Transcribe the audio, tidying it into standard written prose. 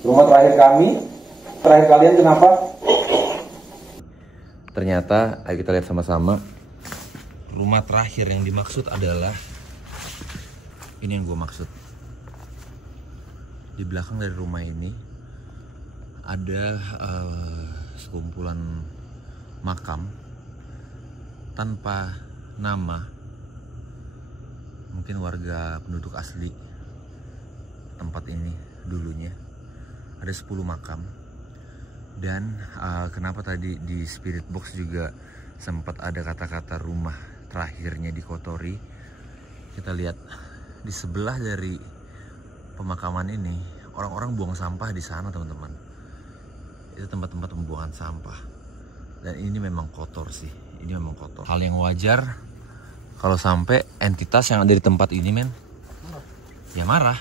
Rumah terakhir kami, terakhir kalian kenapa? Ternyata, ayo kita lihat sama-sama. Rumah terakhir yang dimaksud adalah ini yang gue maksud. Di belakang dari rumah ini ada sekumpulan makam tanpa nama. Mungkin warga penduduk asli tempat ini dulunya. Ada 10 makam. Dan kenapa tadi di spirit box juga sempat ada kata-kata rumah terakhirnya dikotori. Kita lihat di sebelah dari pemakaman ini orang-orang buang sampah di sana, teman-teman. Itu tempat-tempat pembuangan sampah. Dan ini memang kotor sih. Ini memang kotor. Hal yang wajar kalau sampai entitas yang ada di tempat ini ya marah.